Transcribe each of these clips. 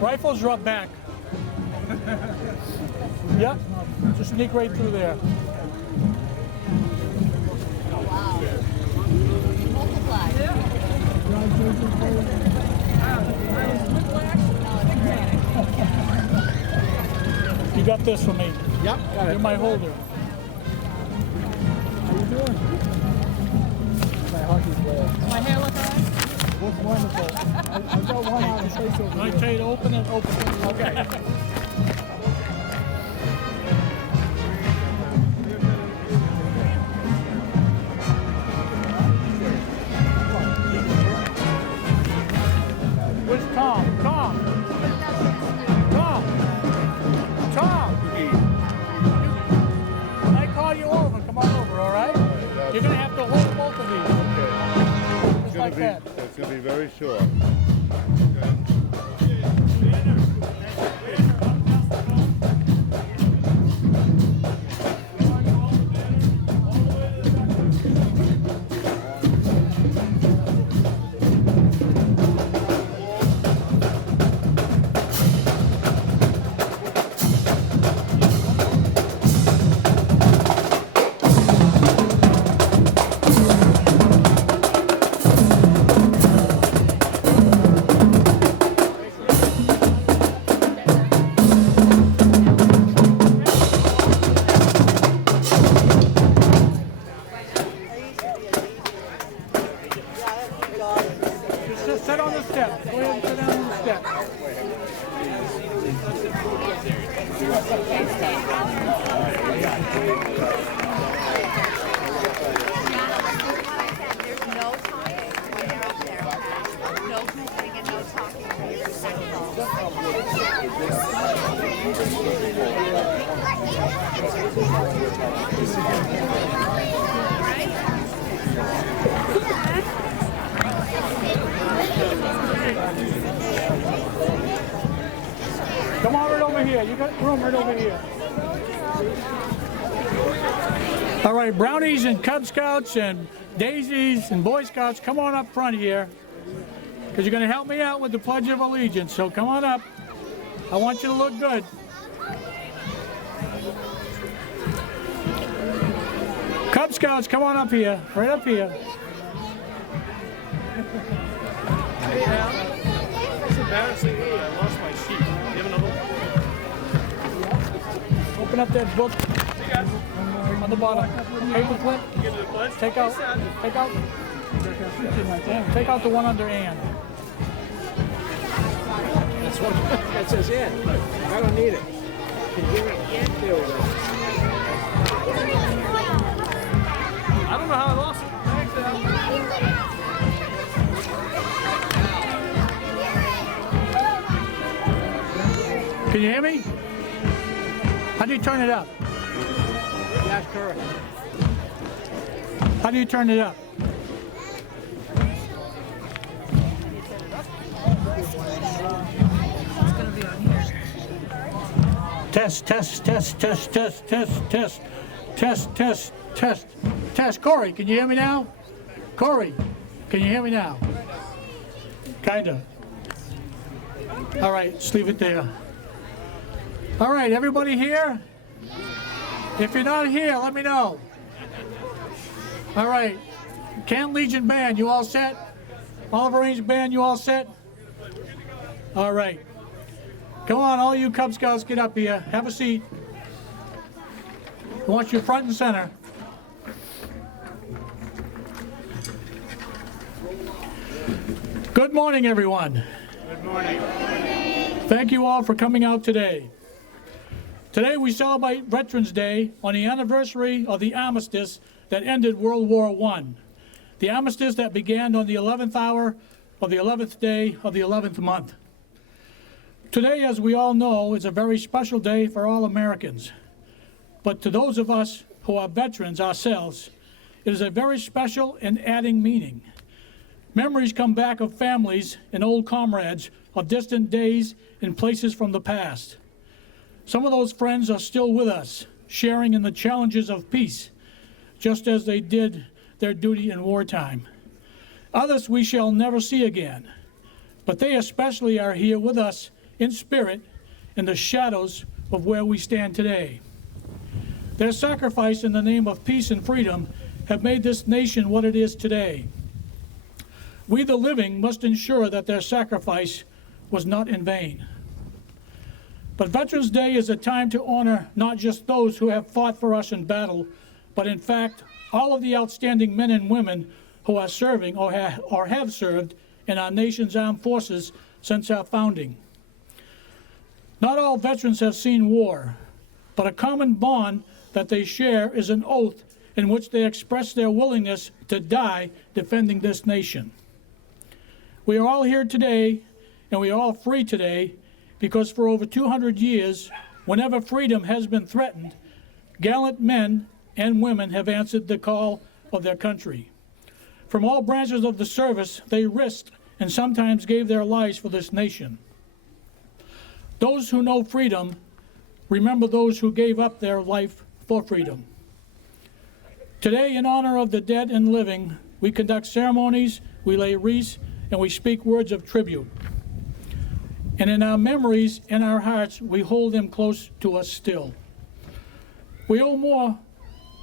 Rifles are up back. Yep, just sneak right through there. You got this for me. Yep, got it. You're my holder. How you doing? My hockey player. My hair look alright? Looks wonderful. I've got one on his face over I here. tell you to open it, open it. Okay. Where's Tom? Tom! Tom! When I call you over, come on over, all right? You're going to have to hold both of these. Just like that. It's going to be very short. Just sit on the step. Go ahead and sit down on the step. There's no talking when you're up there. No moving and no talking. You're respectful. Come on right over here. You got room right over here. All right, Brownies and Cub Scouts and Daisies and Boy Scouts, come on up front here. Because you're going to help me out with the Pledge of Allegiance. So come on up. I want you to look good. Cub Scouts, come on up here. Right up here. Hey Al, it's embarrassing me. I lost my sheet. Do you have another one? Open up that book Hey guys, on the bottom. Paper clip. get to the pledge. Take out the one under Ann. That's one that says in. I don't need it. Can you give it in? There we go. I don't know how I lost it. Thanks, Al. Can you hear me? How do you turn it up? That's correct. How do you turn it up? Test, test, test, test, test, test, test, test, test, test, test. Corey, can you hear me now? Corey, can you hear me now? Kinda. All right, just leave it there. All right, everybody here? If you're not here, let me know. All right, Canton Legion Band, you all set? Oliver Range Band, you all set? All right. Come on, all you Cub Scouts, get up here. Have a seat. I want you front and center. Good morning, everyone. Good morning. Thank you all for coming out today. Today we celebrate Veterans Day on the anniversary of the armistice that ended World War I. The armistice that began on the 11th hour of the 11th day of the 11th month. Today, as we all know, is a very special day for all Americans. But to those of us who are veterans ourselves, it is a very special and adding meaning. Memories come back of families and old comrades of distant days and places from the past. Some of those friends are still with us, sharing in the challenges of peace, just as they did their duty in wartime. Others we shall never see again, but they especially are here with us in spirit in the shadows of where we stand today. Their sacrifice in the name of peace and freedom have made this nation what it is today. We, the living, must ensure that their sacrifice was not in vain. But Veterans Day is a time to honor not just those who have fought for us in battle, but in fact, all of the outstanding men and women who are serving or have served in our nation's armed forces since our founding. Not all veterans have seen war, but a common bond that they share is an oath in which they express their willingness to die defending this nation. We are all here today, and we are all free today, because for over 200 years, whenever freedom has been threatened, gallant men and women have answered the call of their country. From all branches of the service, they risked and sometimes gave their lives for this nation. Those who know freedom remember those who gave up their life for freedom. Today, in honor of the dead and living, we conduct ceremonies, we lay wreaths, and we speak words of tribute. And in our memories and our hearts, we hold them close to us still. We owe more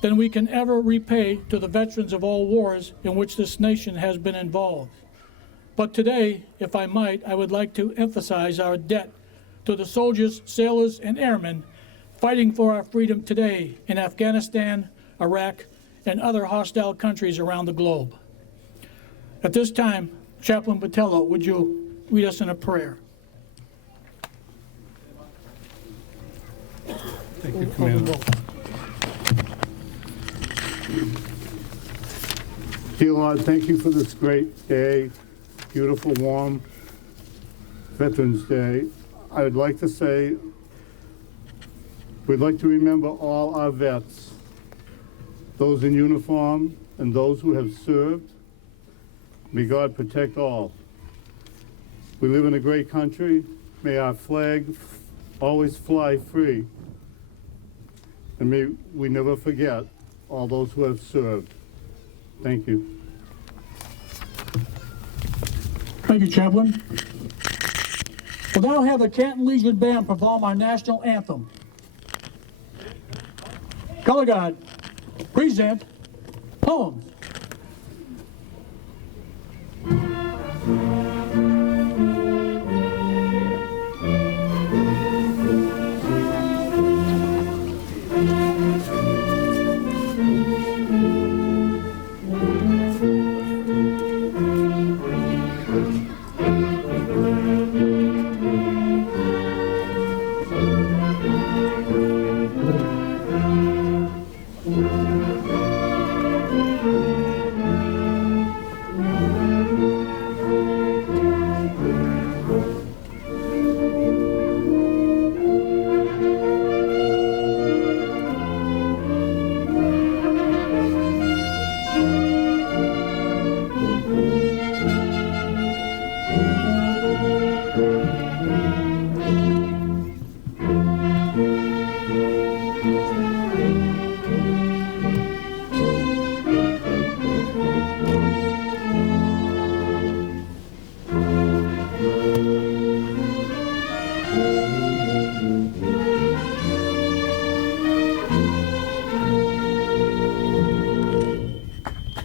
than we can ever repay to the veterans of all wars in which this nation has been involved. But today, if I might, I would like to emphasize our debt to the soldiers, sailors, and airmen fighting for our freedom today in Afghanistan, Iraq, and other hostile countries around the globe. At this time, Chaplain Botello, would you lead us in a prayer? Thank you, Commander. Dear Lord, thank you for this great day, beautiful, warm Veterans Day. I would like to say we'd like to remember all our vets, those in uniform and those who have served. May God protect all. We live in a great country. May our flag always fly free. And may we never forget all those who have served. Thank you. Thank you, Chaplain. We'll now have the Canton Legion Band perform our national anthem. Color Guard, present Poems.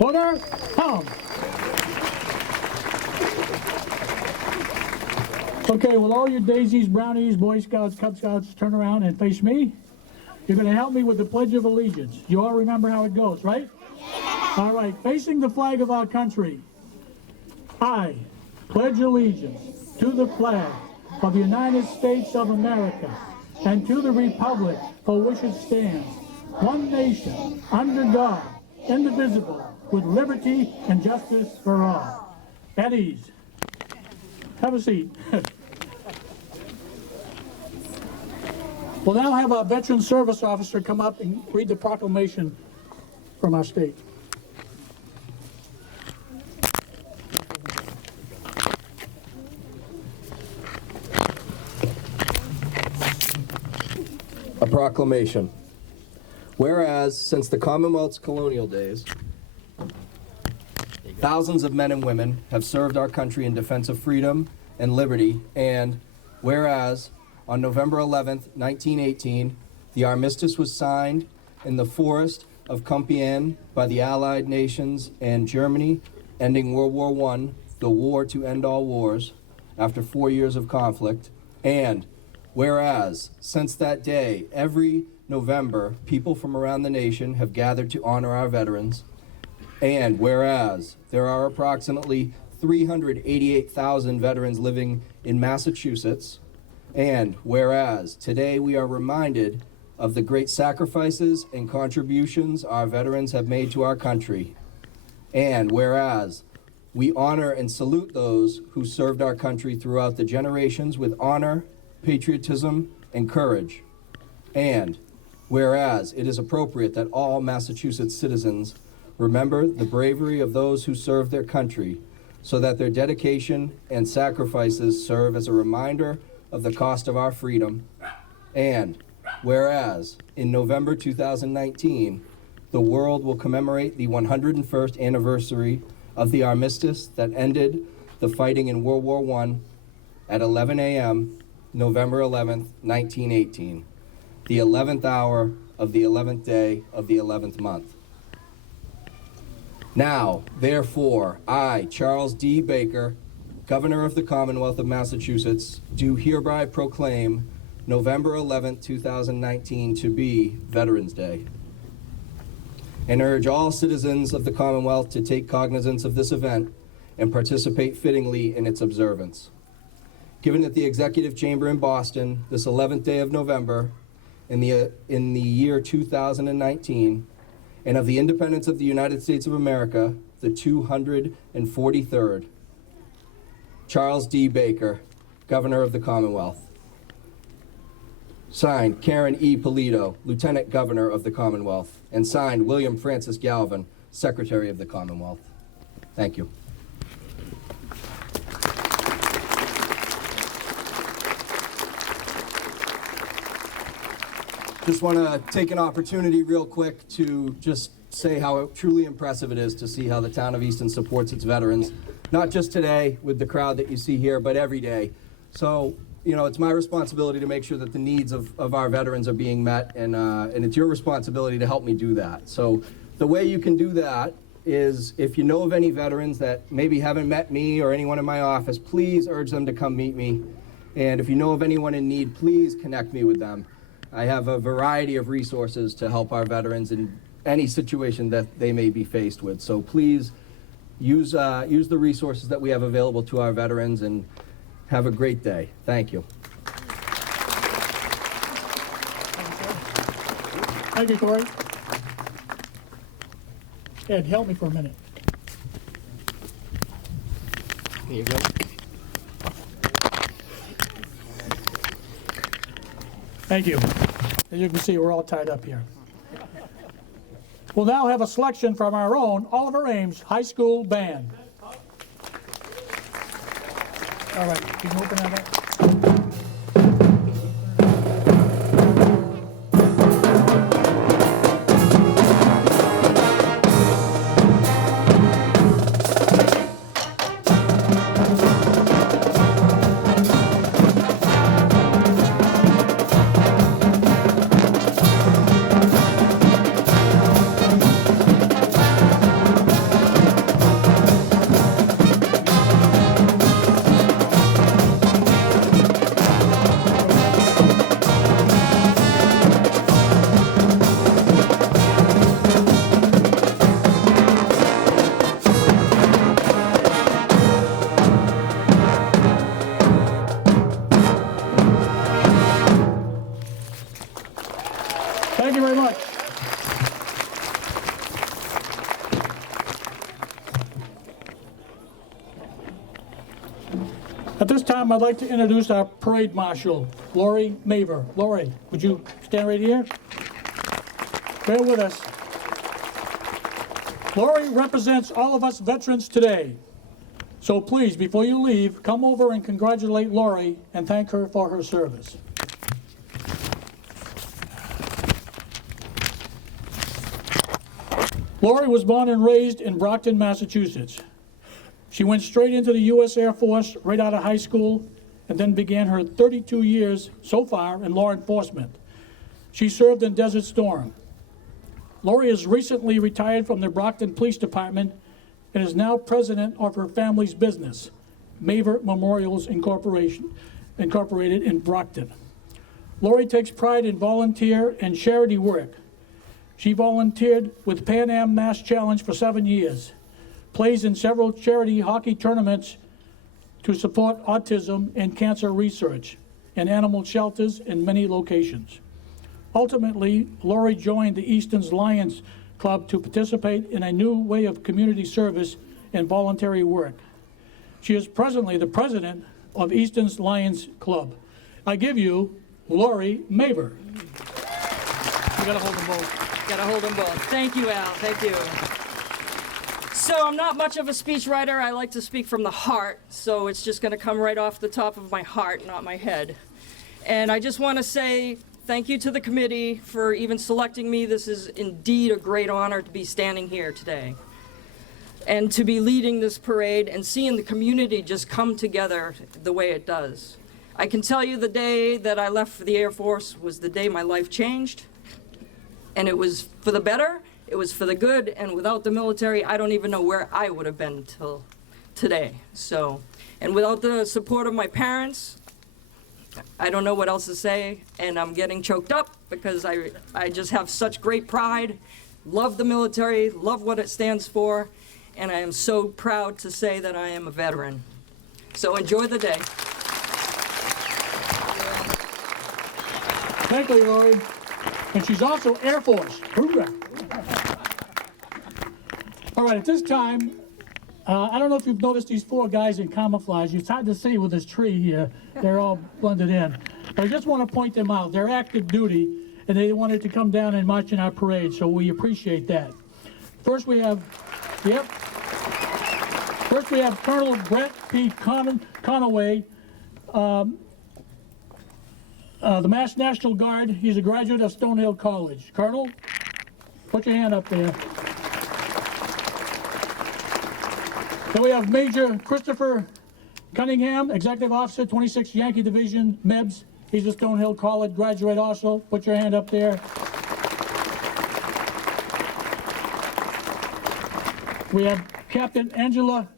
Order, come. Okay, will all your daisies, brownies, Boy Scouts, Cub Scouts turn around and face me? You're going to help me with the Pledge of Allegiance. You all remember how it goes, right? All right, facing the flag of our country. I pledge allegiance to the flag of the United States of America and to the republic for which it stands, one nation, under God, indivisible, with liberty and justice for all. At ease. Have a seat. We'll now have our Veteran Service Officer come up and read the proclamation from our state. A proclamation. Whereas, since the Commonwealth's colonial days, thousands of men and women have served our country in defense of freedom and liberty, and whereas on November 11th, 1918, the armistice was signed in the forest of Compiègne by the Allied nations and Germany, ending World War I, the war to end all wars, after 4 years of conflict. And whereas, since that day, every November, people from around the nation have gathered to honor our veterans. And whereas, there are approximately 388,000 veterans living in Massachusetts. And whereas, today we are reminded of the great sacrifices and contributions our veterans have made to our country. And whereas, we honor and salute those who served our country throughout the generations with honor, patriotism, and courage. And whereas, it is appropriate that all Massachusetts citizens remember the bravery of those who served their country, so that their dedication and sacrifices serve as a reminder of the cost of our freedom. And whereas, in November 2019, the world will commemorate the 101st anniversary of the armistice that ended the fighting in World War I at 11 a.m., November 11th, 1918, the 11th hour of the 11th day of the 11th month. Now, therefore, I, Charles D. Baker, Governor of the Commonwealth of Massachusetts, do hereby proclaim November 11, 2019 to be Veterans Day, and urge all citizens of the Commonwealth to take cognizance of this event and participate fittingly in its observance. Given at the Executive Chamber in Boston, this 11th day of November, in the year 2019, and of the independence of the United States of America, the 243rd, Charles D. Baker, Governor of the Commonwealth. Signed, Karen E. Polito, Lieutenant Governor of the Commonwealth. And signed, William Francis Galvin, Secretary of the Commonwealth. Thank you. Just want to take an opportunity real quick to just say how truly impressive it is to see how the town of Easton supports its veterans, not just today with the crowd that you see here, but every day. So, you know, it's my responsibility to make sure that the needs of our veterans are being met, and it's your responsibility to help me do that. So the way you can do that is, if you know of any veterans that maybe haven't met me or anyone in my office, please urge them to come meet me. And if you know of anyone in need, please connect me with them. I have a variety of resources to help our veterans in any situation that they may be faced with. So please use the resources that we have available to our veterans, and have a great day. Thank you. Thank you, Corey. Ed, help me for a minute. Here you go. Thank you. As you can see, we're all tied up here. We'll now have a selection from our own Oliver Ames High School Band. All right, you can open that up. Thank you very much. At this time, I'd like to introduce our parade marshal, Lori Maver. Lori, would you stand right here? Bear with us. Lori represents all of us veterans today. So please, before you leave, come over and congratulate Lori and thank her for her service. Lori was born and raised in Brockton, Massachusetts. She went straight into the U.S. Air Force right out of high school and then began her 32 years so far in law enforcement. She served in Desert Storm. Lori has recently retired from the Brockton Police Department and is now president of her family's business, Maver Memorials Incorporated in Brockton. Lori takes pride in volunteer and charity work. She volunteered with Pan Am Mass Challenge for 7 years, plays in several charity hockey tournaments to support autism and cancer research, and animal shelters in many locations. Ultimately, Lori joined the Easton's Lions Club to participate in a new way of community service and voluntary work. She is presently the president of Easton's Lions Club. I give you Lori Maver. You gotta hold them both. Gotta hold them both. Thank you, Al. Thank you. So I'm not much of a speechwriter. I like to speak from the heart, so it's just gonna come right off the top of my heart, not my head. And I just want to say thank you to the committee for even selecting me. This is indeed a great honor to be standing here today and to be leading this parade and seeing the community just come together the way it does. I can tell you the day that I left for the Air Force was the day my life changed, and it was for the better, it was for the good, and without the military, I don't even know where I would have been till today. So, and without the support of my parents, I don't know what else to say, and I'm getting choked up because I just have such great pride, love the military, love what it stands for, and I am so proud to say that I am a veteran. So enjoy the day. Thank you, Lori. And she's also Air Force. Hoorah. All right, at this time, I don't know if you've noticed these four guys in camouflage. It's hard to see with this tree here. They're all blended in. But I just want to point them out. They're active duty, and they wanted to come down and march in our parade, so we appreciate that. First we have Colonel Brett P. Conaway, the Mass National Guard. He's a graduate of Stonehill College. Colonel, put your hand up there. Then we have Major Christopher Cunningham, Executive Officer, 26th Yankee Division, MEBS. He's a Stonehill College graduate also. Put your hand up there. We have Captain Angela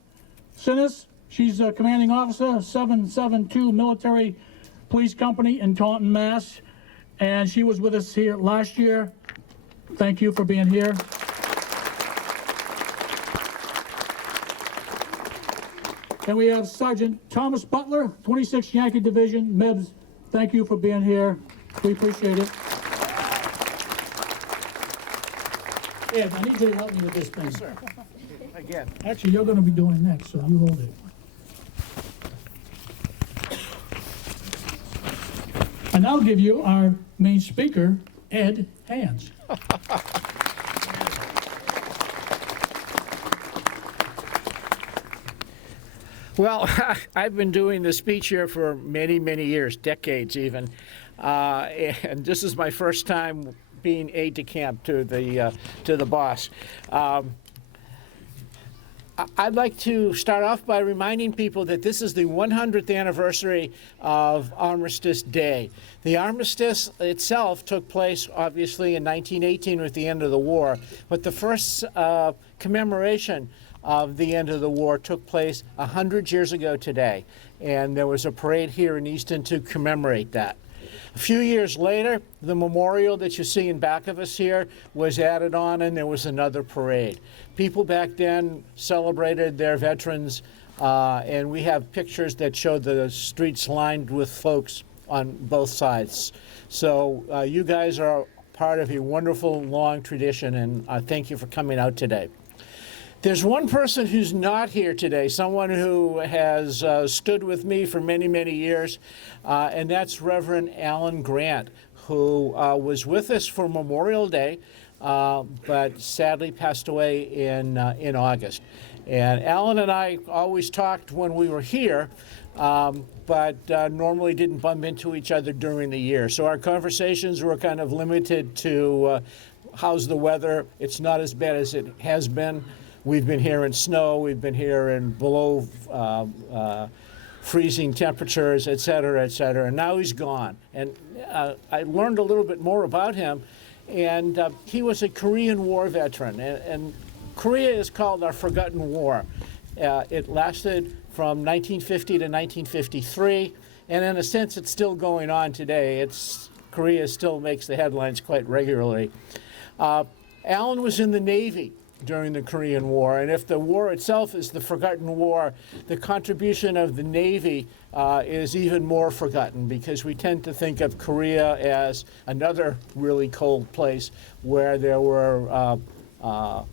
Sinnis. She's a commanding officer, 772 Military Police Company in Taunton, Mass. And she was with us here last year. Thank you for being here. And we have Sergeant Thomas Butler, 26th Yankee Division, MEBS. Thank you for being here. We appreciate it. Ed, I need you to help me with this thing. Yes, sir. Again. Actually, you're going to be doing next, so you hold it. And I'll give you our main speaker, Ed Hands. Well, I've been doing the speech here for many, many years, decades even, and this is my first time being aide-de-camp to the boss. I'd like to start off by reminding people that this is the 100th anniversary of Armistice Day. The armistice itself took place, obviously, in 1918 with the end of the war, but the first commemoration of the end of the war took place 100 years ago today, and there was a parade here in Easton to commemorate that. A few years later, the memorial that you see in back of us here was added on, and there was another parade. People back then celebrated their veterans, and we have pictures that show the streets lined with folks on both sides. So you guys are part of a wonderful, long tradition, and thank you for coming out today. There's one person who's not here today, someone who has stood with me for many, many years, and that's Reverend Alan Grant, who was with us for Memorial Day, but sadly passed away in August. And Alan and I always talked when we were here, but normally didn't bump into each other during the year. So our conversations were kind of limited to how's the weather. It's not as bad as it has been. We've been here in snow. We've been here in below freezing temperatures, et cetera, et cetera. And now he's gone. And I learned a little bit more about him. And he was a Korean War veteran. And Korea is called our Forgotten War. It lasted from 1950 to 1953. And in a sense, it's still going on today. Korea still makes the headlines quite regularly. Alan was in the Navy during the Korean War, and if the war itself is the forgotten war, the contribution of the Navy is even more forgotten, because we tend to think of Korea as another really cold place where there were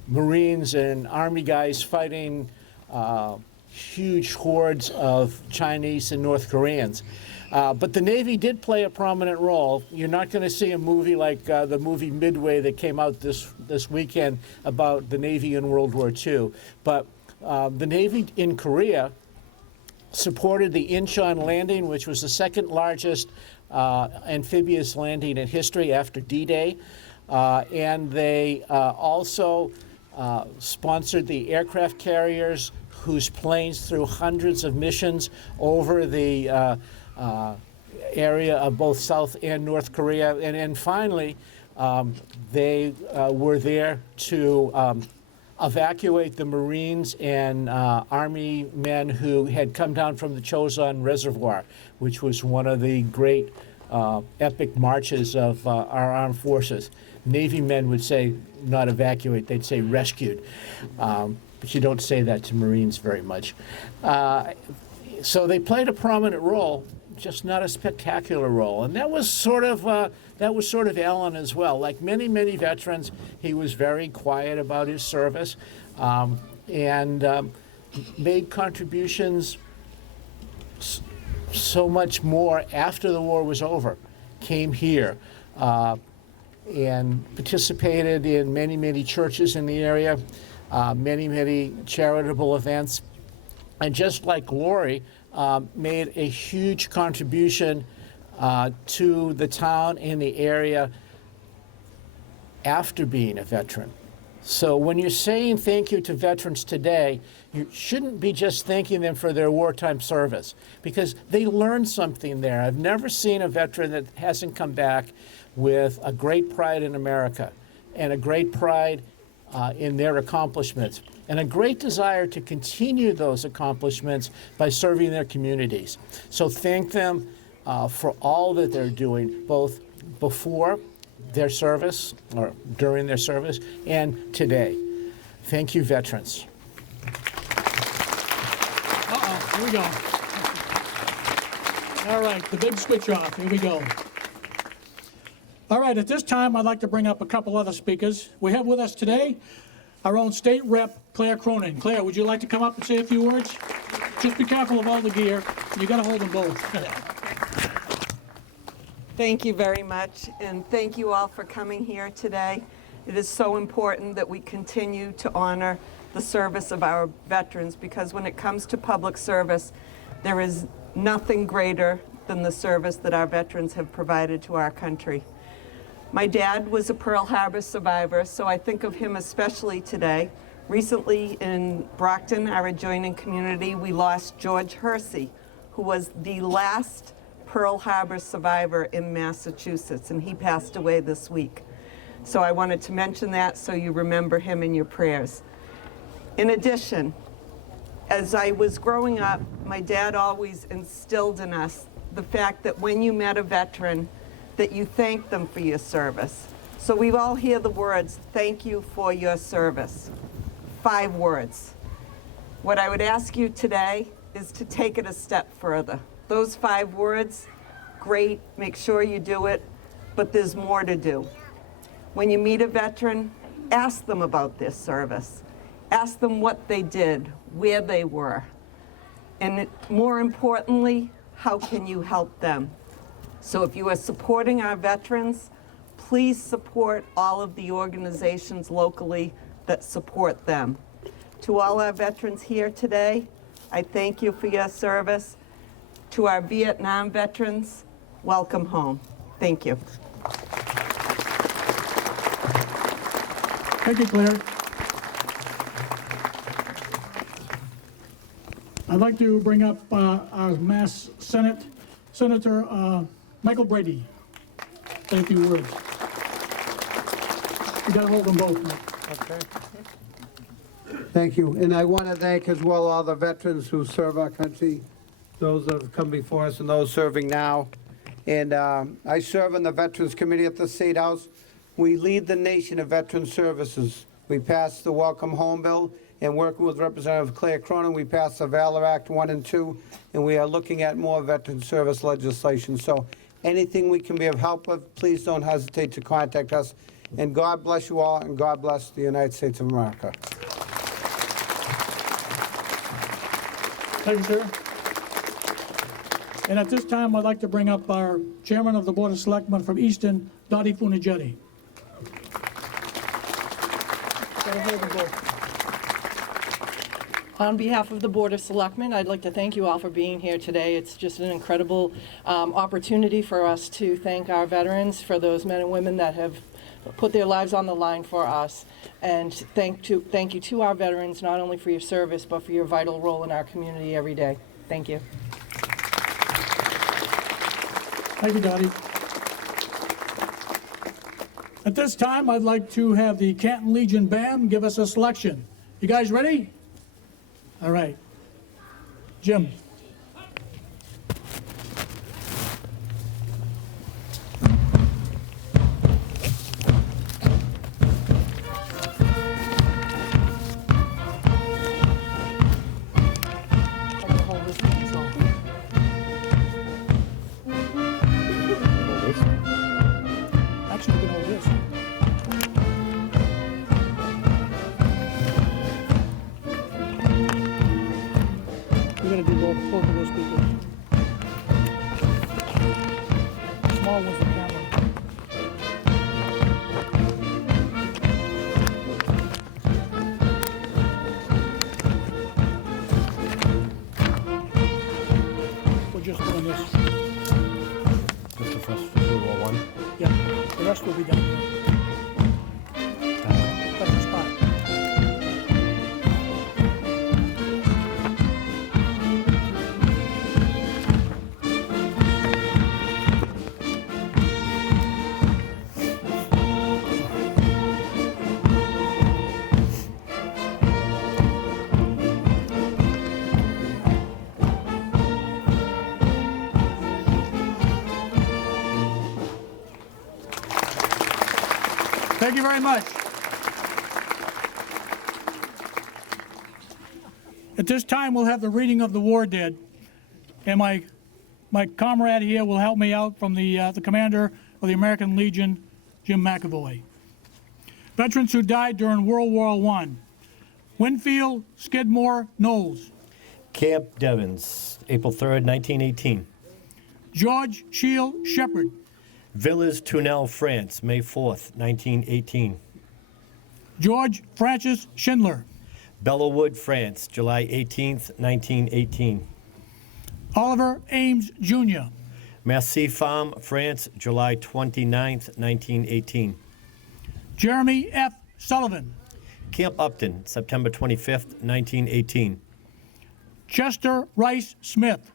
Marines and Army guys fighting huge hordes of Chinese and North Koreans. But the Navy did play a prominent role. You're not going to see a movie like the movie Midway that came out this weekend about the Navy in World War II. But the Navy in Korea supported the Incheon landing, which was the second largest amphibious landing in history after D-Day. And they also sponsored the aircraft carriers whose planes threw hundreds of missions over the area of both South and North Korea. And then finally, they were there to evacuate the Marines and Army men who had come down from the Chosun Reservoir, which was one of the great epic marches of our armed forces. Navy men would say not evacuate, they'd say rescued. But you don't say that to Marines very much. So they played a prominent role, just not a spectacular role. And that was sort of Alan as well. Like many veterans, he was very quiet about his service, and made contributions so much more after the war was over. Came here and participated in many churches in the area, many charitable events, and just like Lori, made a huge contribution to the town and the area after being a veteran. So when you're saying thank you to veterans today, you shouldn't be just thanking them for their wartime service, because they learned something there. I've never seen a veteran that hasn't come back with a great pride in America and a great pride in their accomplishments, and a great desire to continue those accomplishments by serving their communities. So thank them for all that they're doing, both before their service or during their service and today. Thank you, veterans. Here we go. All right, the big switch off. Here we go. All right, at this time, I'd like to bring up a couple other speakers. We have with us today our own state rep, Claire Cronin. Claire, would you like to come up and say a few words? Just be careful of all the gear. You got to hold them both. Thank you very much, and thank you all for coming here today. It is so important that we continue to honor the service of our veterans, because when it comes to public service, there is nothing greater than the service that our veterans have provided to our country. My dad was a Pearl Harbor survivor, so I think of him especially today. Recently in Brockton, our adjoining community, we lost George Hersey, who was the last Pearl Harbor survivor in Massachusetts, and he passed away this week. So I wanted to mention that so you remember him in your prayers. In addition, as I was growing up, my dad always instilled in us the fact that when you met a veteran, that you thank them for your service. So we all hear the words, thank you for your service. 5 words. What I would ask you today is to take it a step further. Those 5 words, great, make sure you do it, but there's more to do. When you meet a veteran, ask them about their service. Ask them what they did, where they were, and more importantly, how can you help them? So if you are supporting our veterans, please support all of the organizations locally that support them. To all our veterans here today, I thank you for your service. To our Vietnam veterans, welcome home. Thank you. Thank you, Claire. I'd like to bring up our Mass Senator Michael Brady. Say a few words. You gotta hold them both, Mike. Okay. Thank you, and I want to thank as well all the veterans who serve our country, those that have come before us and those serving now. And I serve on the Veterans Committee at the State House. We lead the nation of veteran services. We passed the Welcome Home Bill, and working with Representative Claire Cronin, we passed the Valor Act 1 and 2, and we are looking at more veteran service legislation. So anything we can be of help with, please don't hesitate to contact us. And God bless you all, and God bless the United States of America. Thank you, sir. And at this time, I'd like to bring up our Chairman of the Board of Selectmen from Easton, Dottie Funigetti. On behalf of the Board of Selectmen, I'd like to thank you all for being here today. It's just an incredible opportunity for us to thank our veterans, for those men and women that have put their lives on the line for us. And thank you to our veterans, not only for your service, but for your vital role in our community every day. Thank you. Thank you, Dottie. At this time, I'd like to have the Canton Legion Band give us a selection. You guys ready? All right. Jim. Actually, we can hold this. We're gonna do both of those speakers. Small ones for camera. We're just doing this. Just the first one. Yeah, the rest will be done here. That's the spot. Thank you very much. At this time, we'll have the reading of the war dead, and my comrade here will help me out from the commander of the American Legion, Jim McAvoy. Veterans who died during World War I: Winfield Skidmore Knowles, Camp Devens, April 3rd, 1918. George Shield Shepard, Villers Tournelle, France, May 4th, 1918. George Francis Schindler, Bellewood, France, July 18th, 1918. Oliver Ames Jr., Merci Farm, France, July 29th, 1918. Jeremy F. Sullivan, Camp Upton, September 25th, 1918. Chester Rice Smith,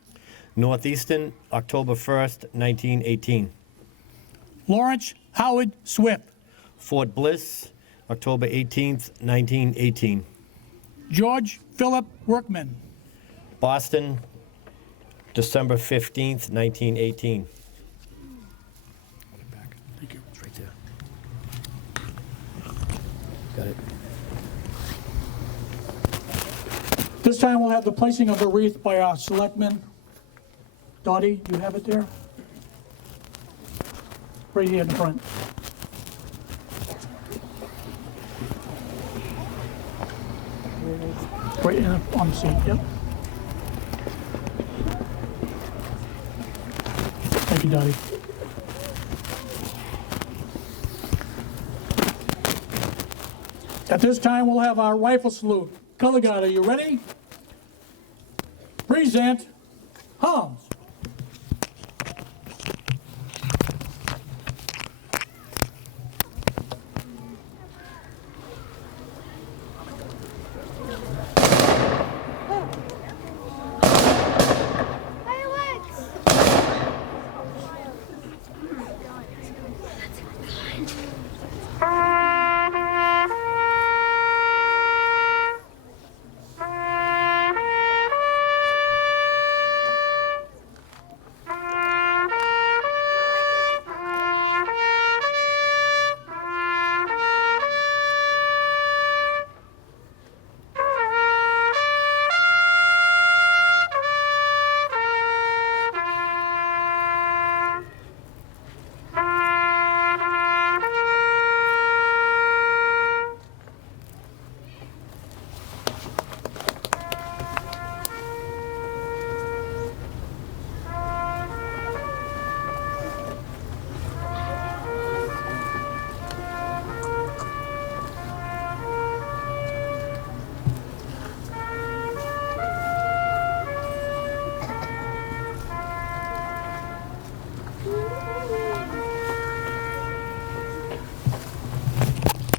Northeastern, October 1st, 1918. Lawrence Howard Swift, Fort Bliss, October 18th, 1918. George Philip Workman, Boston, December 15th, 1918. Thank you. It's right there. Got it. This time we'll have the placing of the wreath by our selectmen. Dottie, do you have it there? Right here in the front. Right on the seat, yep. Thank you, Dottie. At this time, we'll have our rifle salute. Color guard, are you ready? Present. Arms.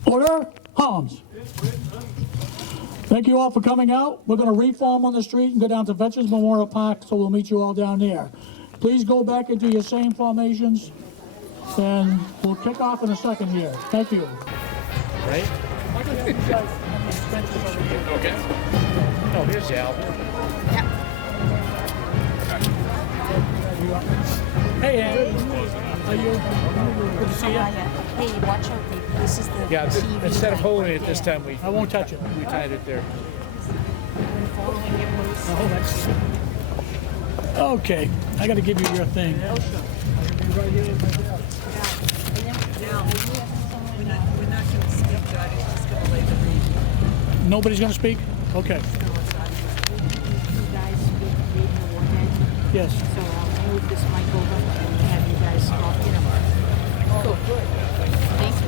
Order, Holmes. Thank you all for coming out. We're going to reform on the street and go down to Veterans Memorial Park, so we'll meet you all down there. Please go back into your same formations, and we'll kick off in a second here. Thank you. Right? Okay. Oh, here's Al. Hey, Ann. How are you? Good to see you. Hey, watch out. This is the Yeah, TV. instead of holding it this time, we I won't touch it. tied it there. Okay, I got to give you your thing. Nobody's going to speak? Okay. Yes. So I'll move this mic over and have you guys talk. Cool. Thank you.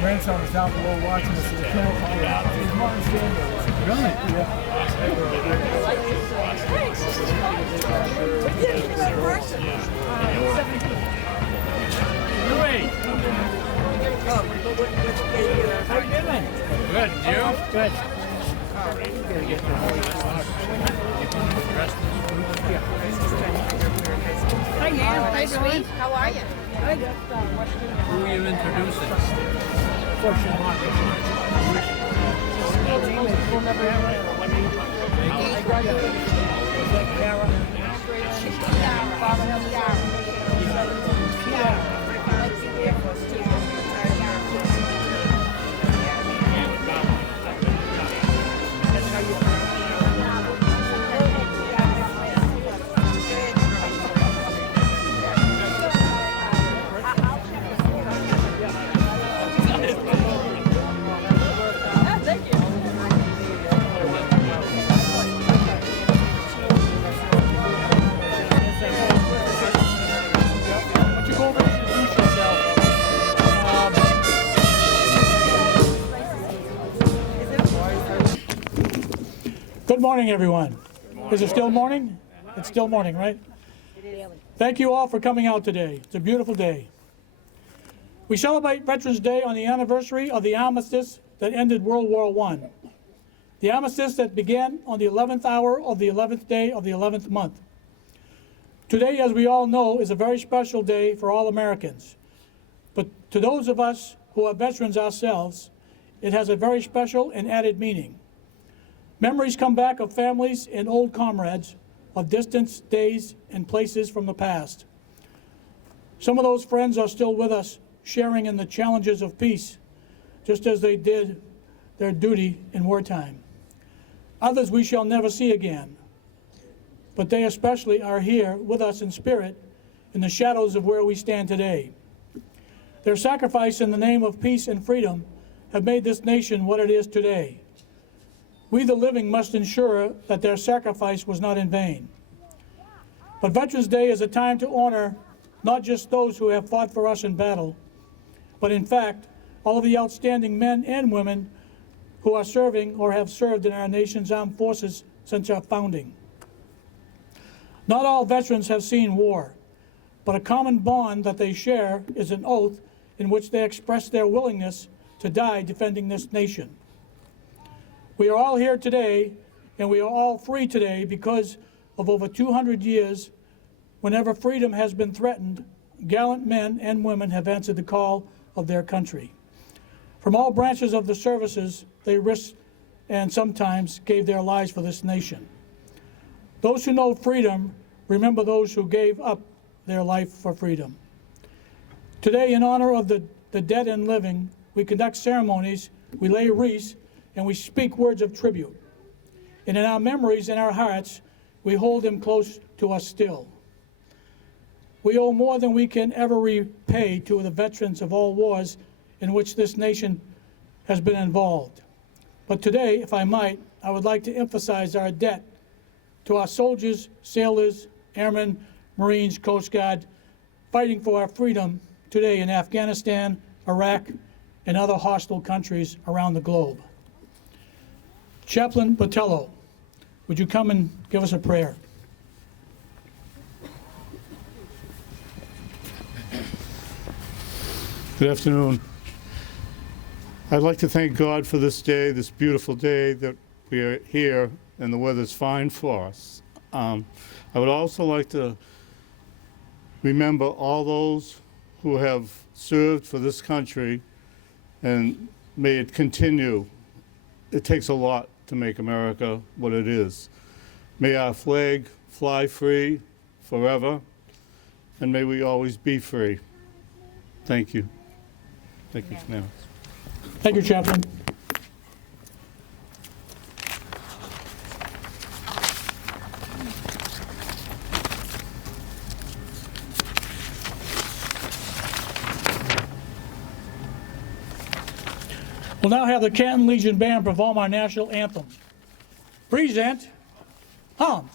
Grandson was down below watching us in the camp. Really? How you doing? Good. You? Good. Hi, Nan. Hi, sweet. How are you? Who are you introducing? Why don't you go over and introduce yourself? Good morning, everyone. Is it still morning? It's still morning, right? Thank you all for coming out today. It's a beautiful day. We celebrate Veterans Day on the anniversary of the armistice that ended World War I. The armistice that began on the 11th hour of the 11th day of the 11th month. Today, as we all know, is a very special day for all Americans. But to those of us who are veterans ourselves, it has a very special and added meaning. Memories come back of families and old comrades, of distant days and places from the past. Some of those friends are still with us, sharing in the challenges of peace, just as they did their duty in wartime. Others we shall never see again, but they especially are here with us in spirit in the shadows of where we stand today. Their sacrifice in the name of peace and freedom have made this nation what it is today. We, the living, must ensure that their sacrifice was not in vain. But Veterans Day is a time to honor not just those who have fought for us in battle, but in fact, all of the outstanding men and women who are serving or have served in our nation's armed forces since our founding. Not all veterans have seen war, but a common bond that they share is an oath in which they express their willingness to die defending this nation. We are all here today, and we are all free today because of over 200 years. Whenever freedom has been threatened, gallant men and women have answered the call of their country. From all branches of the services, they risked and sometimes gave their lives for this nation. Those who know freedom remember those who gave up their life for freedom. Today, in honor of the dead and living, we conduct ceremonies, we lay wreaths, and we speak words of tribute. and in our memories and our hearts, we hold them close to us still. We owe more than we can ever repay to the veterans of all wars in which this nation has been involved. But today, if I might, I would like to emphasize our debt to our soldiers, sailors, airmen, Marines, Coast Guard, fighting for our freedom today in Afghanistan, Iraq, and other hostile countries around the globe. Chaplain Botello, would you come and give us a prayer? Good afternoon. I'd like to thank God for this day, this beautiful day that we are here and the weather's fine for us. I would also like to remember all those who have served for this country, and may it continue. It takes a lot to make America what it is. May our flag fly free forever, and may we always be free. Thank you. Thank you, now. Thank you, Chaplain. We'll now have the Canton Legion Band perform our national anthem. Present, hum.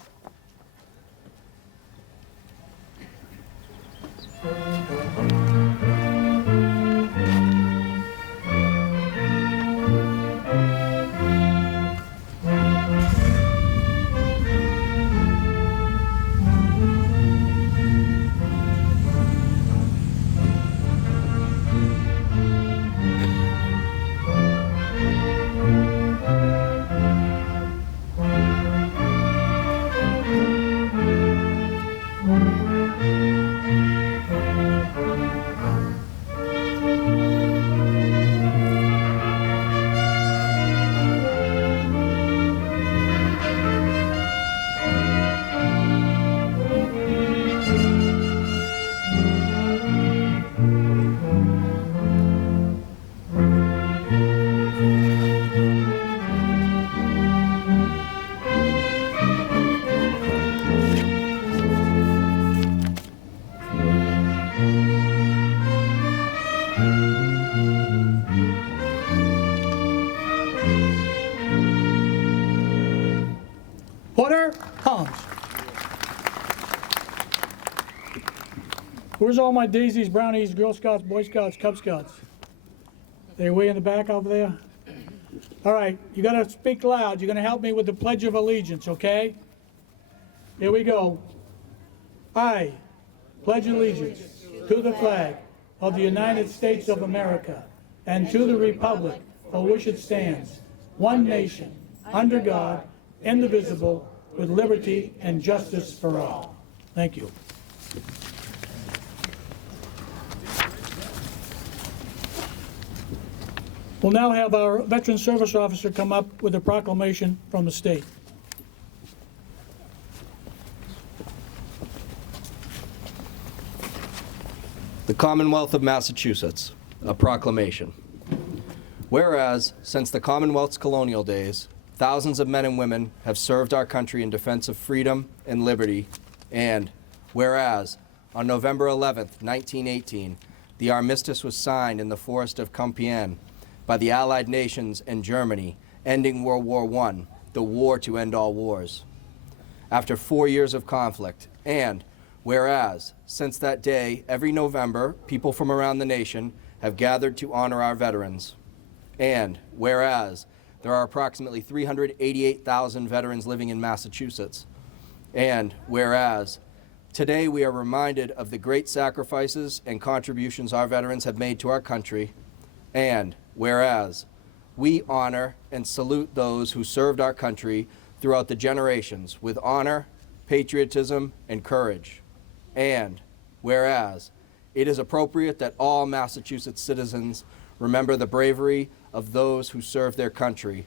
Order, hums. Where's all my daisies, brownies, Girl Scouts, Boy Scouts, Cub Scouts? They're way in the back over there? All right, you gotta speak loud. You're gonna help me with the Pledge of Allegiance, okay? Here we go. I pledge allegiance to the flag of the United States of America and to the republic for which it stands, one nation, under God, indivisible, with liberty and justice for all. Thank you. We'll now have our Veteran Service Officer come up with a proclamation from the state. The Commonwealth of Massachusetts, a proclamation. Whereas, since the Commonwealth's colonial days, thousands of men and women have served our country in defense of freedom and liberty, and whereas, on November 11th, 1918, the armistice was signed in the forest of Compiègne by the Allied nations and Germany, ending World War I, the war to end all wars. After 4 years of conflict, and whereas, since that day, every November, people from around the nation have gathered to honor our veterans, and whereas, there are approximately 388,000 veterans living in Massachusetts. And whereas, today we are reminded of the great sacrifices and contributions our veterans have made to our country. And whereas, we honor and salute those who served our country throughout the generations with honor, patriotism, and courage. And whereas, it is appropriate that all Massachusetts citizens remember the bravery of those who serve their country,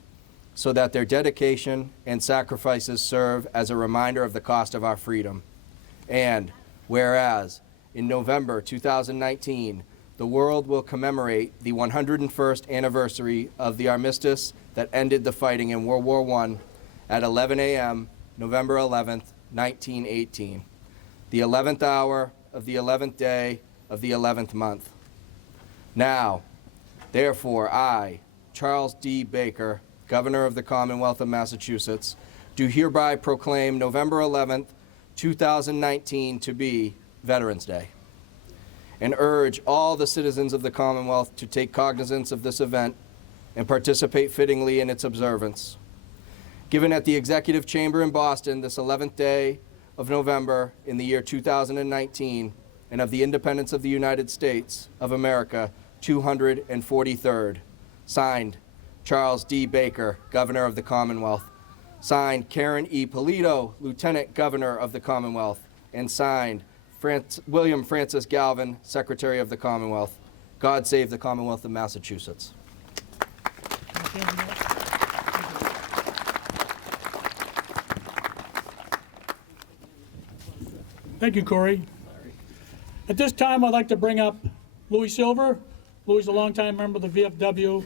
so that their dedication and sacrifices serve as a reminder of the cost of our freedom. And whereas, in November 2019, the world will commemorate the 101st anniversary of the armistice that ended the fighting in World War I at 11 a.m., November 11th, 1918, the 11th hour of the 11th day of the 11th month. Now, therefore, I, Charles D. Baker, Governor of the Commonwealth of Massachusetts, do hereby proclaim November 11th, 2019 to be Veterans Day, and urge all the citizens of the Commonwealth to take cognizance of this event and participate fittingly in its observance. Given at the Executive Chamber in Boston this 11th day of November in the year 2019, and of the independence of the United States of America, 243rd. Signed, Charles D. Baker, Governor of the Commonwealth. Signed, Karen E. Polito, Lieutenant Governor of the Commonwealth. And signed, William Francis Galvin, Secretary of the Commonwealth. God save the Commonwealth of Massachusetts. Thank you, Corey. At this time, I'd like to bring up Louis Silver. Louis is a longtime member of the VFW,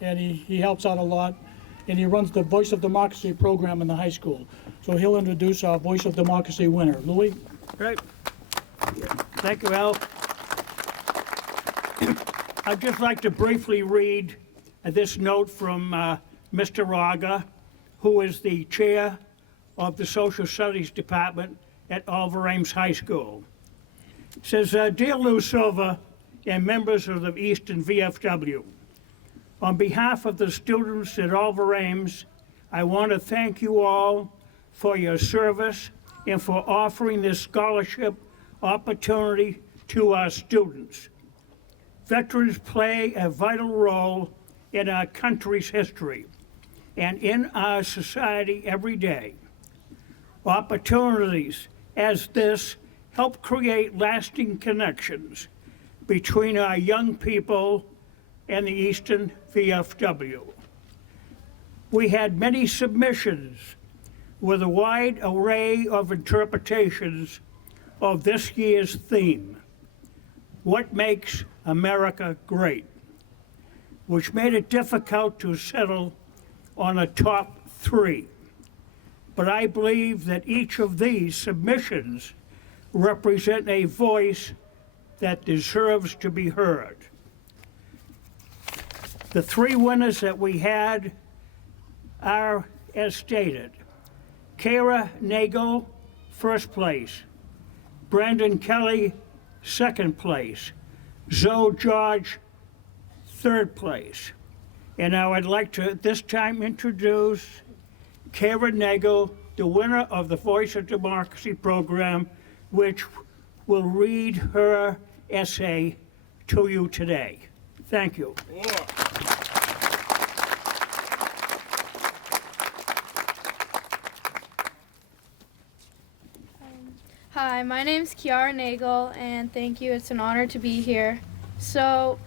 and he helps out a lot, and he runs the Voice of Democracy program in the high school. So he'll introduce our Voice of Democracy winner. Louis? Great. Thank you, Al. I'd just like to briefly read this note from Mr. Raga, who is the chair of the Social Studies Department at Oliver Ames High School. It says, Dear Lou Silva and members of the Easton VFW, on behalf of the students at Oliver Ames, I want to thank you all for your service and for offering this scholarship opportunity to our students. Veterans play a vital role in our country's history and in our society every day. Opportunities as this help create lasting connections between our young people and the Easton VFW. We had many submissions with a wide array of interpretations of this year's theme, What Makes America Great, which made it difficult to settle on a top three. But I believe that each of these submissions represent a voice that deserves to be heard. The three winners that we had are as stated. Kara Nagel, first place. Brandon Kelly, second place. Zoe George, third place. And I would like to at this time introduce Kara Nagel, the winner of the Voice of Democracy program, which will read her essay to you today. Thank you. Hi, my name's Kiara Nagel, and thank you. It's an honor to be here. So,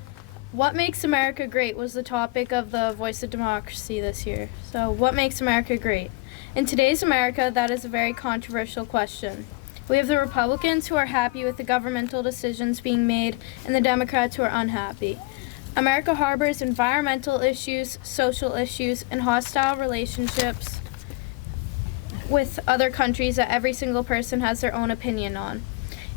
what makes America great was the topic of the Voice of Democracy this year. So, what makes America great? In today's America, that is a very controversial question. We have the Republicans who are happy with the governmental decisions being made, and the Democrats who are unhappy. America harbors environmental issues, social issues, and hostile relationships with other countries that every single person has their own opinion on.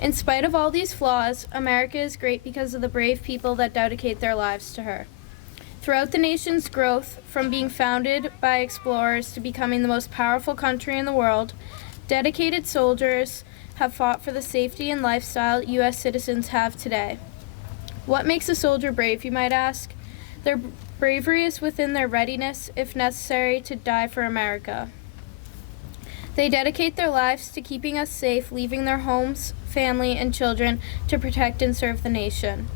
In spite of all these flaws, America is great because of the brave people that dedicate their lives to her. Throughout the nation's growth, from being founded by explorers to becoming the most powerful country in the world, dedicated soldiers have fought for the safety and lifestyle U.S. citizens have today. What makes a soldier brave, you might ask? Their bravery is within their readiness, if necessary, to die for America. They dedicate their lives to keeping us safe, leaving their homes, family, and children to protect and serve the nation.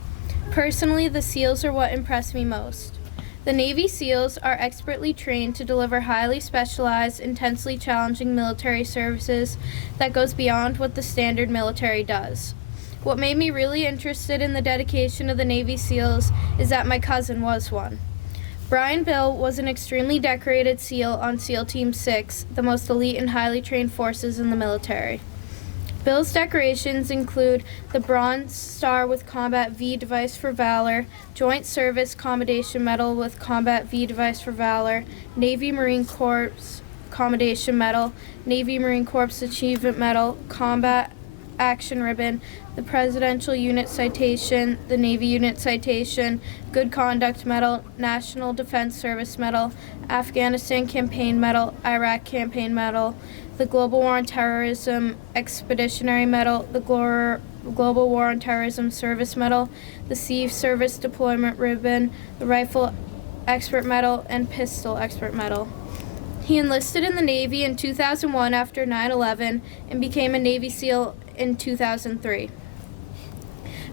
Personally, the SEALs are what impress me most. The Navy SEALs are expertly trained to deliver highly specialized, intensely challenging military services that goes beyond what the standard military does. What made me really interested in the dedication of the Navy SEALs is that my cousin was one. Brian Bill was an extremely decorated SEAL on SEAL Team 6, the most elite and highly trained forces in the military. Bill's decorations include the Bronze Star with Combat V Device for Valor, Joint Service Commendation Medal with Combat V Device for Valor, Navy Marine Corps Commendation Medal, Navy Marine Corps Achievement Medal, Combat Action Ribbon, the Presidential Unit Citation, the Navy Unit Citation, Good Conduct Medal, National Defense Service Medal, Afghanistan Campaign Medal, Iraq Campaign Medal, the Global War on Terrorism Expeditionary Medal, the Global War on Terrorism Service Medal, the Sea Service Deployment Ribbon, the Rifle Expert Medal, and Pistol Expert Medal. He enlisted in the Navy in 2001 after 9/11 and became a Navy SEAL in 2003.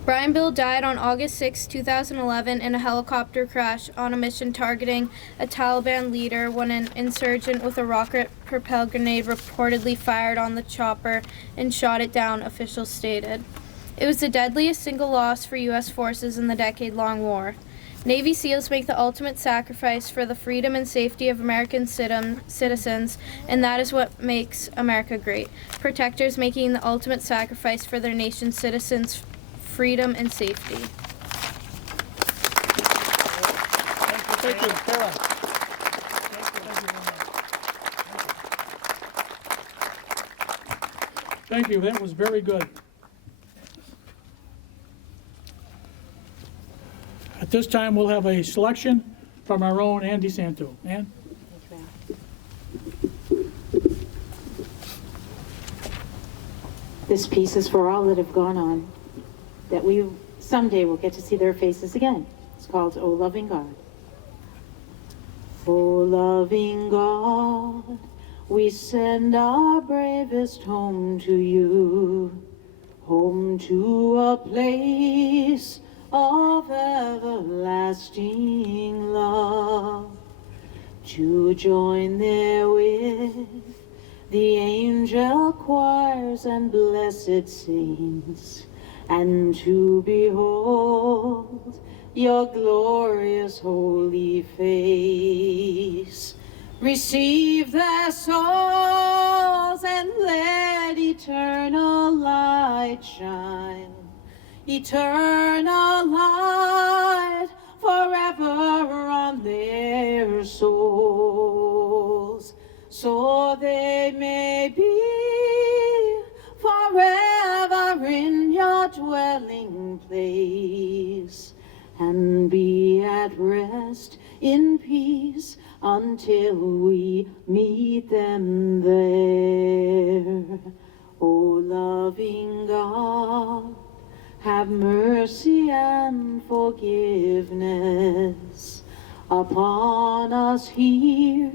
Brian Bill died on August 6, 2011 in a helicopter crash on a mission targeting a Taliban leader when an insurgent with a rocket-propelled grenade reportedly fired on the chopper and shot it down, officials stated. It was the deadliest single loss for U.S. forces in the decade-long war. Navy SEALs make the ultimate sacrifice for the freedom and safety of American citizens, and that is what makes America great. Protectors making the ultimate sacrifice for their nation's citizens' freedom and safety. Thank you, Kara. Thank you, that was very good. At this time, we'll have a selection from our own Andy Santo. Ann? This piece is for all that have gone on, that we someday will get to see their faces again. It's called O Loving God. O loving God, we send our bravest home to you, home to a place of everlasting love, to join there with the angel choirs and blessed saints, and to behold your glorious holy face. Receive their souls and let eternal light shine, eternal light forever on their souls, so they may be forever in your dwelling place, and be at rest in peace until we meet them there. O loving God, have mercy and forgiveness upon us here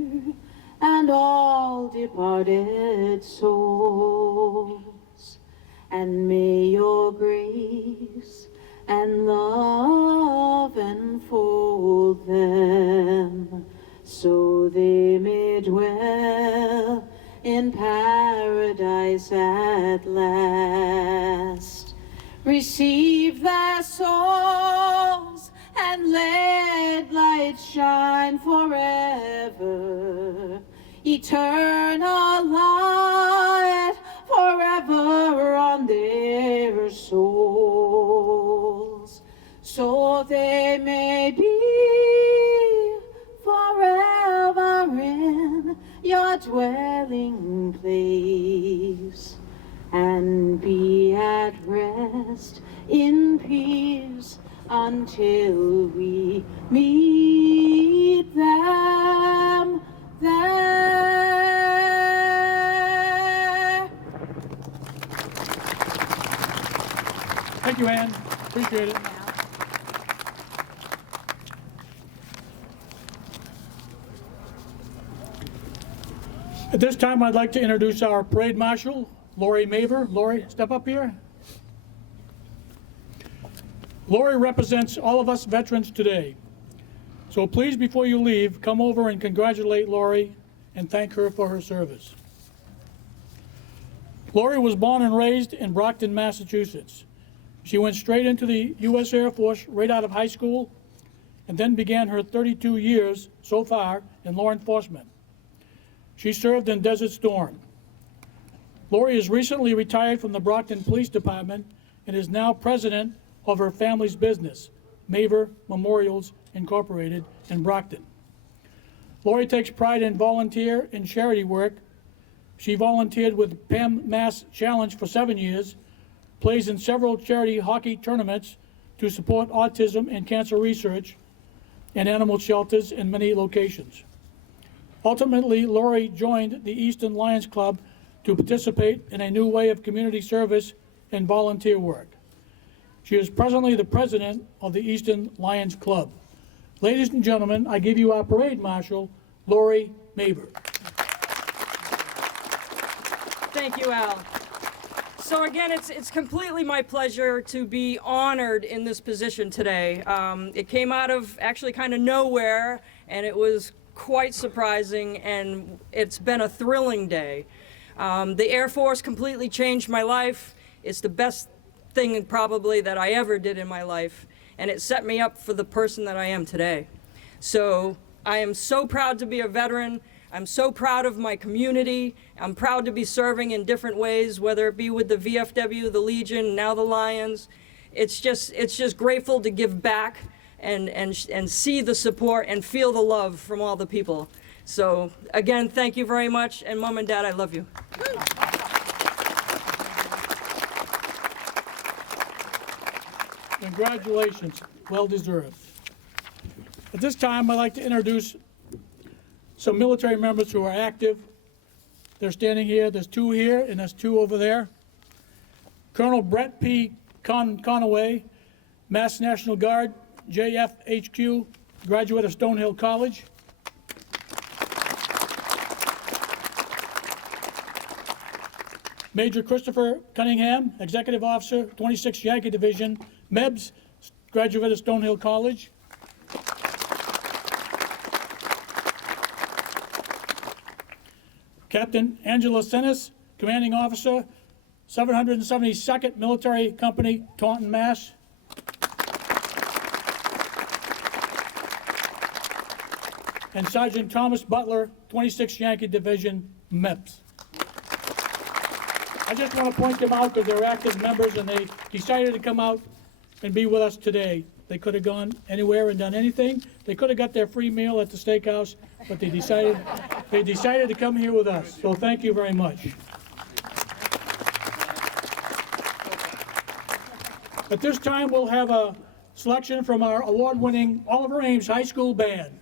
and all departed souls, and may your grace and love enfold them, so they may dwell in paradise at last. Receive their souls and let light shine forever, eternal light forever on their souls, so they may be forever in your dwelling place, and be at rest in peace until we meet them there. Thank you, Ann. Appreciate it. At this time, I'd like to introduce our parade marshal, Lori Maver. Lori, step up here. Lori represents all of us veterans today. So please, before you leave, come over and congratulate Lori and thank her for her service. Lori was born and raised in Brockton, Massachusetts. She went straight into the U.S. Air Force right out of high school, and then began her 32 years so far in law enforcement. She served in Desert Storm. Lori is recently retired from the Brockton Police Department and is now president of her family's business, Maver Memorials Incorporated in Brockton. Lori takes pride in volunteer and charity work. She volunteered with PAM Mass Challenge for 7 years, plays in several charity hockey tournaments to support autism and cancer research, and animal shelters in many locations. Ultimately, Lori joined the Easton Lions Club to participate in a new way of community service and volunteer work. She is presently the president of the Easton Lions Club. Ladies and gentlemen, I give you our parade marshal, Lori Maber. Thank you, Al. So again, it's completely my pleasure to be honored in this position today. It came out of actually kind of nowhere, and it was quite surprising, and it's been a thrilling day. The Air Force completely changed my life. It's the best thing probably that I ever did in my life, and it set me up for the person that I am today. So I am so proud to be a veteran. I'm so proud of my community. I'm proud to be serving in different ways, whether it be with the VFW, the Legion, now the Lions. It's just grateful to give back and see the support and feel the love from all the people. So again, thank you very much, and Mom and Dad, I love you. Congratulations, well deserved. At this time, I'd like to introduce some military members who are active. They're standing here. There's 2 here, and there's 2 over there. Colonel Brett P. Conaway, Mass National Guard, JFHQ, graduate of Stonehill College. Major Christopher Cunningham, Executive Officer, 26th Yankee Division, MEBS, graduate of Stonehill College. Captain Angela Senes, Commanding Officer, 772nd Military Company, Taunton, Mass. And Sergeant Thomas Butler, 26th Yankee Division, MEPS. I just want to point them out because they're active members and they decided to come out and be with us today. They could have gone anywhere and done anything. They could have got their free meal at the steakhouse, but they decided to come here with us. So thank you very much. At this time, we'll have a selection from our award-winning Oliver Ames High School Band.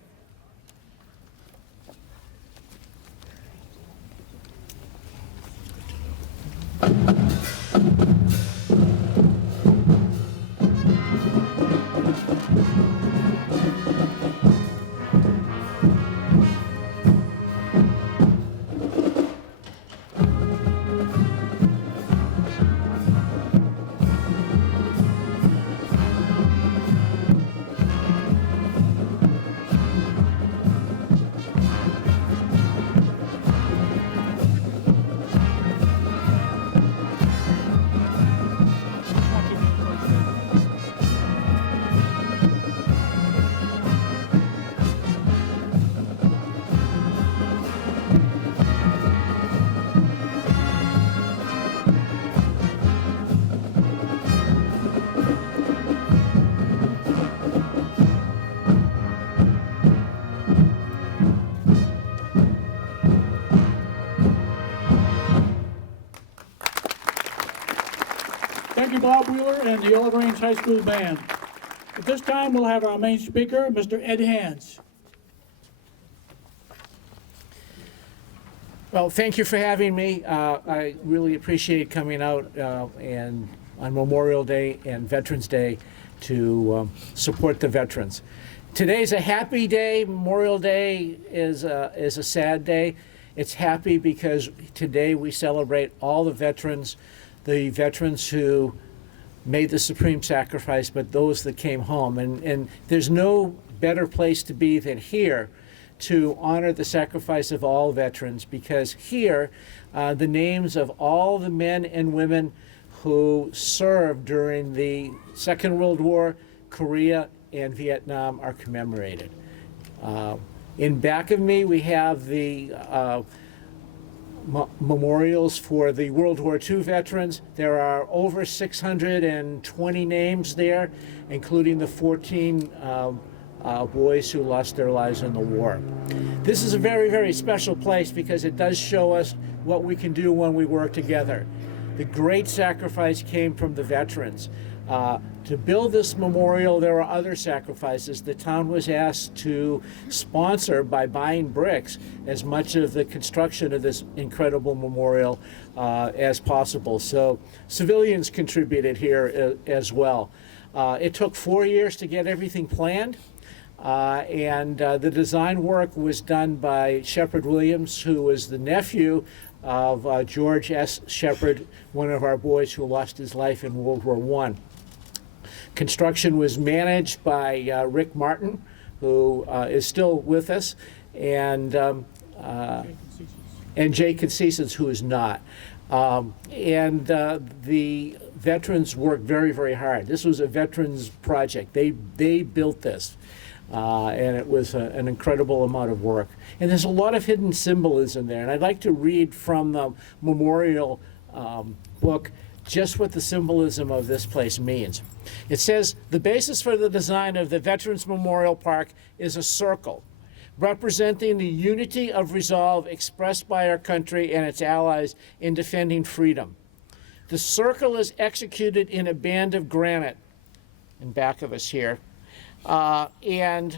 Thank you, Bob Wheeler and the Oliver Ames High School Band. At this time, we'll have our main speaker, Mr. Ed Hands. Well, thank you for having me. I really appreciate coming out and on Memorial Day and Veterans Day to support the veterans. Today's a happy day. Memorial Day is a sad day. It's happy because today we celebrate all the veterans who made the supreme sacrifice, but those that came home. And there's no better place to be than here to honor the sacrifice of all veterans, because here the names of all the men and women who served during the Second World War, Korea, and Vietnam are commemorated. In back of me we have the memorials for the World War II veterans. There are over 620 names there, including the 14 boys who lost their lives in the war. This is a very, very special place because it does show us what we can do when we work together. The great sacrifice came from the veterans. To build this memorial, there are other sacrifices. The town was asked to sponsor, by buying bricks, as much of the construction of this incredible memorial as possible. So civilians contributed here as well. It took 4 years to get everything planned. The design work was done by Shepard Williams, who was the nephew of George S. Shepard, one of our boys who lost his life in World War I. Construction was managed by Rick Martin, who is still with us, and Jay Concessions, who is not. The veterans worked very, very hard. This was a veterans project. They built this. And it was an incredible amount of work. And there's a lot of hidden symbolism there. And I'd like to read from the memorial book just what the symbolism of this place means. It says, the basis for the design of the Veterans Memorial Park is a circle, representing the unity of resolve expressed by our country and its allies in defending freedom. The circle is executed in a band of granite, in back of us here, in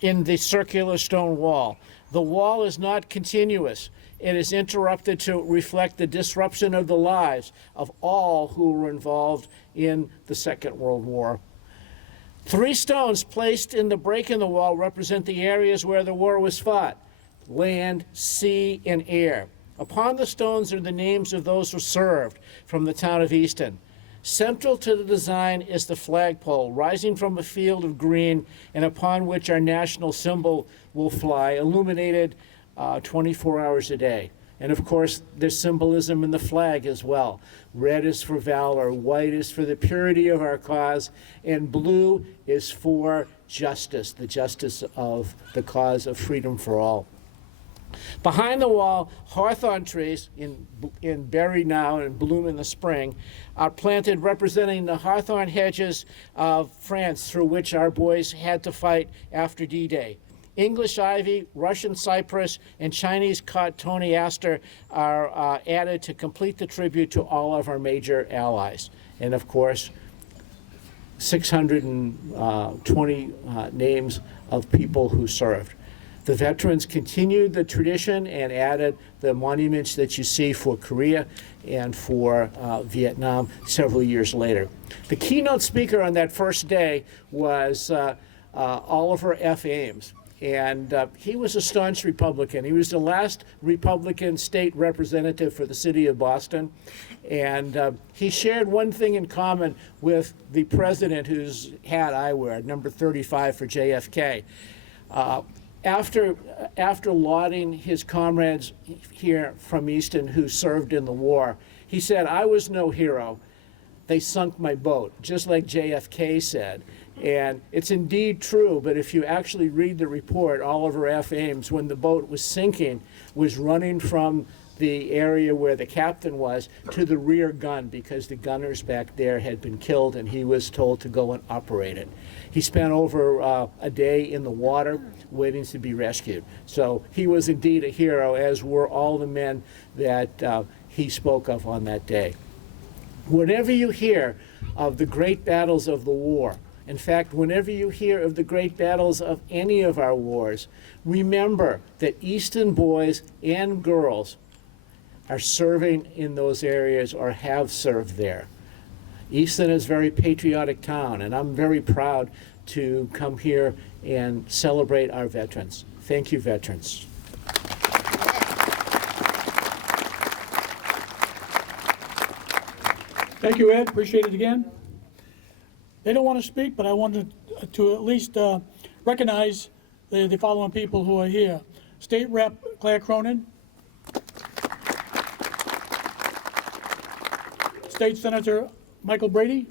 the circular stone wall. The wall is not continuous. It is interrupted to reflect the disruption of the lives of all who were involved in the Second World War. 3 stones placed in the break in the wall represent the areas where the war was fought: land, sea, and air. Upon the stones are the names of those who served from the town of Easton. Central to the design is the flagpole rising from a field of green and upon which our national symbol will fly, illuminated 24 hours a day. And of course, there's symbolism in the flag as well. Red is for valor, white is for the purity of our cause, and blue is for justice, the justice of the cause of freedom for all. Behind the wall, hawthorn trees, in berry now and bloom in the spring, are planted representing the hawthorn hedges of France through which our boys had to fight after D-Day. English ivy, Russian cypress, and Chinese Tony aster are added to complete the tribute to all of our major allies. And of course, 620 names of people who served. The veterans continued the tradition and added the monuments that you see for Korea and for Vietnam several years later. The keynote speaker on that first day was Oliver F. Ames. And he was a staunch Republican. He was the last Republican state representative for the city of Boston. And he shared one thing in common with the president whose hat I wear, number 35 for JFK. After lauding his comrades here from Easton who served in the war, he said, "I was no hero. They sunk my boat," just like JFK said. And it's indeed true, but if you actually read the report, Oliver F. Ames, when the boat was sinking, was running from the area where the captain was to the rear gun because the gunners back there had been killed and he was told to go and operate it. He spent over a day in the water waiting to be rescued. So he was indeed a hero, as were all the men that he spoke of on that day. Whenever you hear of the great battles of the war, in fact, whenever you hear of the great battles of any of our wars, remember that Easton boys and girls are serving in those areas or have served there. Easton is a very patriotic town, and I'm very proud to come here and celebrate our veterans. Thank you, veterans. Thank you, Ed. Appreciate it again. They don't want to speak, but I wanted to at least recognize the following people who are here. State Rep Claire Cronin. State Senator Michael Brady.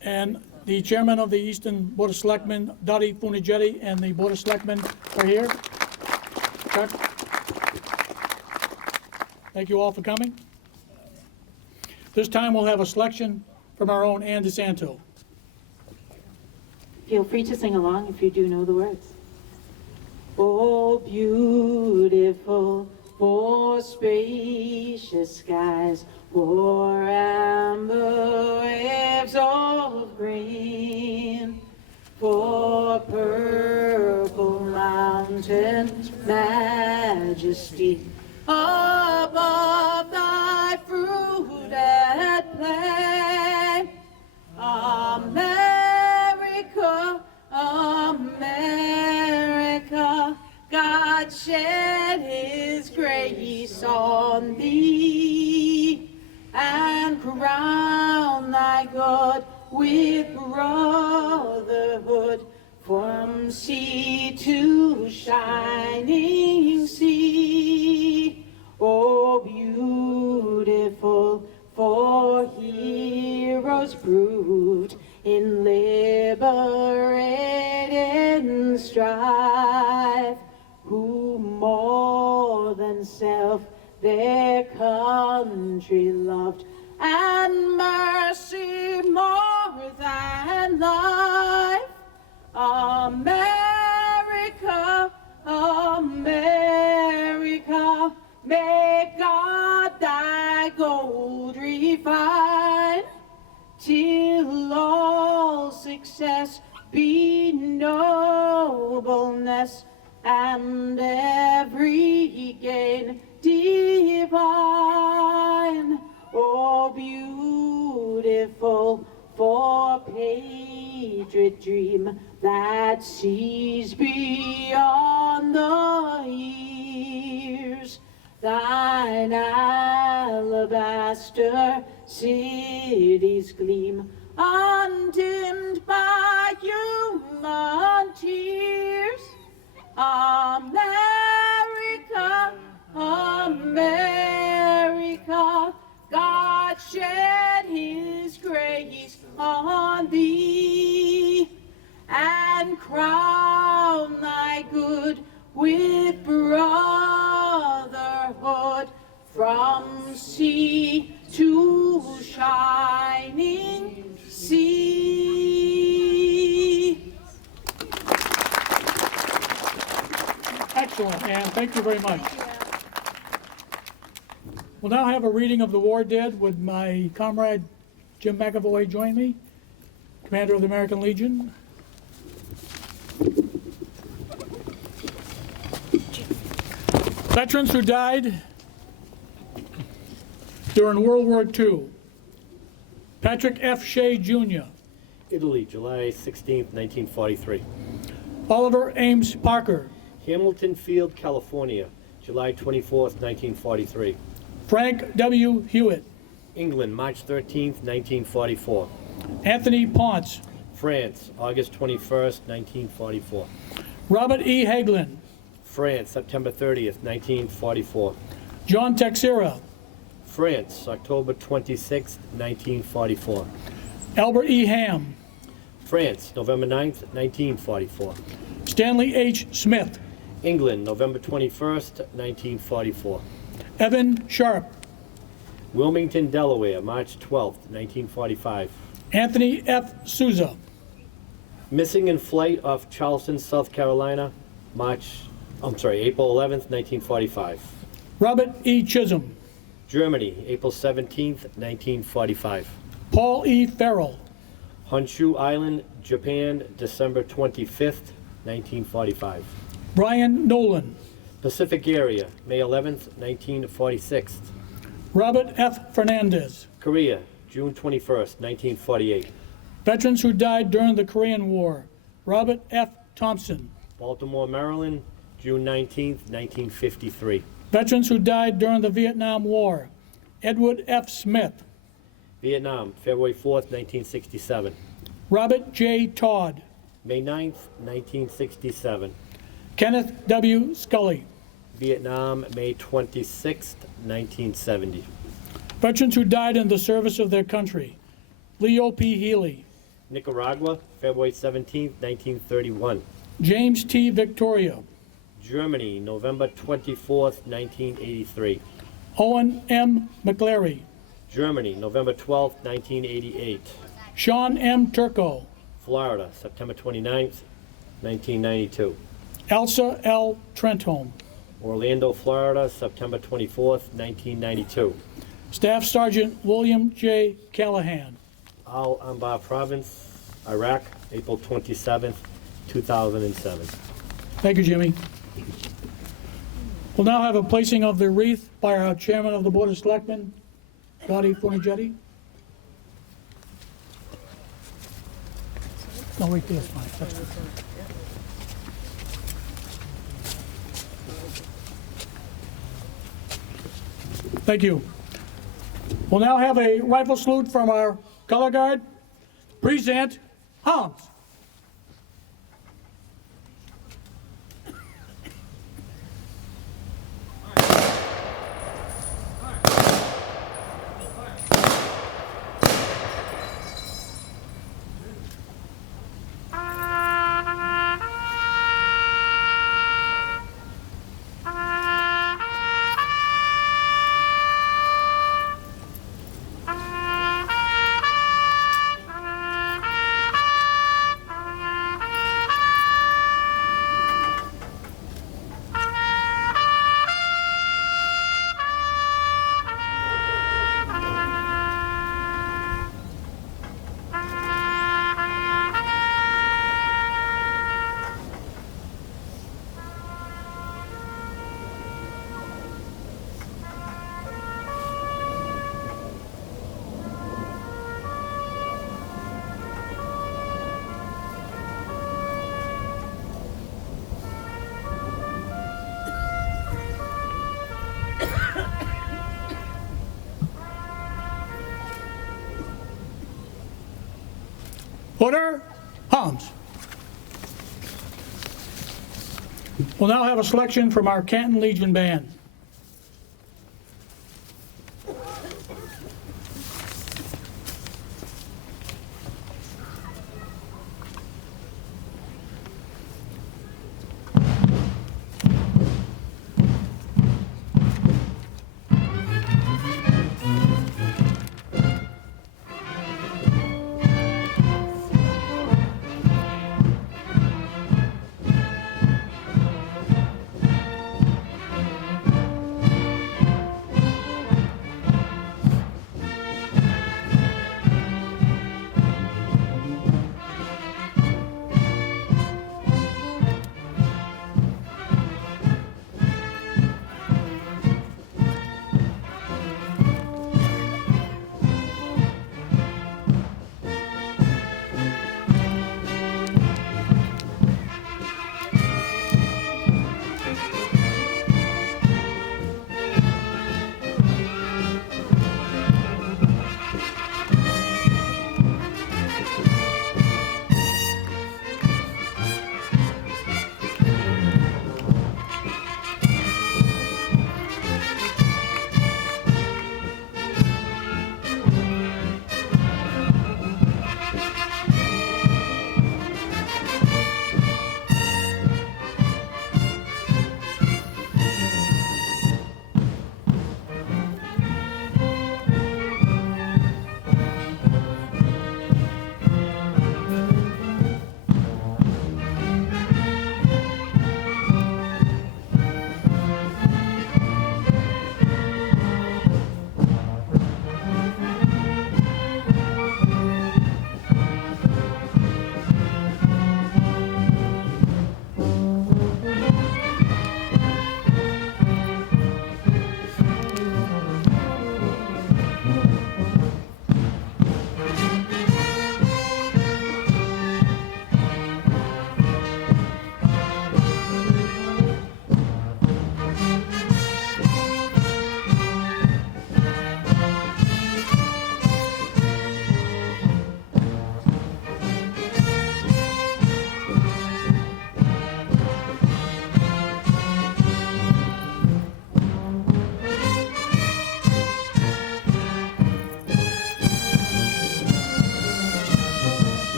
And the Chairman of the Easton Board of Selectmen, Dottie Funigetti, and the Board of Selectmen are here. Chuck. Thank you all for coming. This time we'll have a selection from our own Ann DeSanto. Feel free to sing along if you do know the words. Oh, beautiful for spacious skies, for amber waves of green, for purple mountain majesty, above thy fruited plain. America, America, God shed his grace on thee, and crown thy God with brotherhood, from sea to shining sea. Oh, beautiful for heroes brewed in liberating strife, who more than self their country loved, and mercy more than life. America, America, may God thy gold refine, till all success be nobleness, and every gain divine. Oh, beautiful for patriot dream that sees beyond the years, thine alabaster cities gleam, undimmed by human tears. America, America, God shed his grace on thee, and crown thy good with brotherhood, from sea to shining sea. Excellent, Ann. Thank you very much. We'll now have a reading of the War Dead. Would my comrade Jim McAvoy join me, Commander of the American Legion? Veterans who died during World War II. Patrick F. Shea, Jr. Italy, July 16th, 1943. Oliver Ames Parker. Hamilton Field, California, July 24th, 1943. Frank W. Hewitt. England, March 13th, 1944. Anthony Ponce. France, August 21st, 1944. Robert E. Hagelin. France, September 30th, 1944. John Texera. France, October 26th, 1944. Albert E. Ham. France, November 9th, 1944. Stanley H. Smith. England, November 21st, 1944. Evan Sharp. Wilmington, Delaware, March 12th, 1945. Anthony F. Souza. Missing in flight off Charleston, South Carolina, April 11th, 1945. Robert E. Chisholm. Germany, April 17th, 1945. Paul E. Farrell. Honshu Island, Japan, December 25th, 1945. Brian Nolan. Pacific area, May 11th, 1946. Robert F. Fernandez. Korea, June 21st, 1948. Veterans who died during the Korean War. Robert F. Thompson. Baltimore, Maryland, June 19th, 1953. Veterans who died during the Vietnam War. Edward F. Smith. Vietnam, February 4th, 1967. Robert J. Todd. May 9th, 1967. Kenneth W. Scully. Vietnam, May 26th, 1970. Veterans who died in the service of their country. Leo P. Healy. Nicaragua, February 17th, 1931. James T. Victoria. Germany, November 24th, 1983. Owen M. McClary. Germany, November 12, 1988. Sean M. Turco. Florida, September 29th, 1992. Elsa L. Trentholm. Orlando, Florida, September 24th, 1992. Staff Sergeant William J. Callahan. Al Anbar Province, Iraq, April 27th, 2007. Thank you, Jimmy. We'll now have a placing of the wreath by our Chairman of the Board of Selectmen, Dottie Fornigetti. No, wait, there's fine. That's good. Thank you. We'll now have a rifle salute from our color guard. Present Hans. Order, Hans. We'll now have a selection from our Canton Legion Band.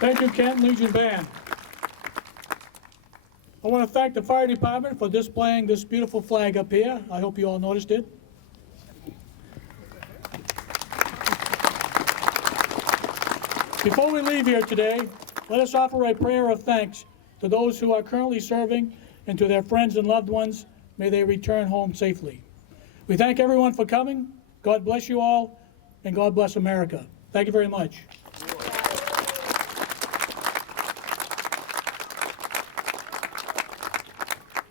Thank you, Canton Legion Band. I want to thank the fire department for displaying this beautiful flag up here. I hope you all noticed it. Before we leave here today, let us offer a prayer of thanks to those who are currently serving and to their friends and loved ones. May they return home safely. We thank everyone for coming. God bless you all, and God bless America. Thank you very much.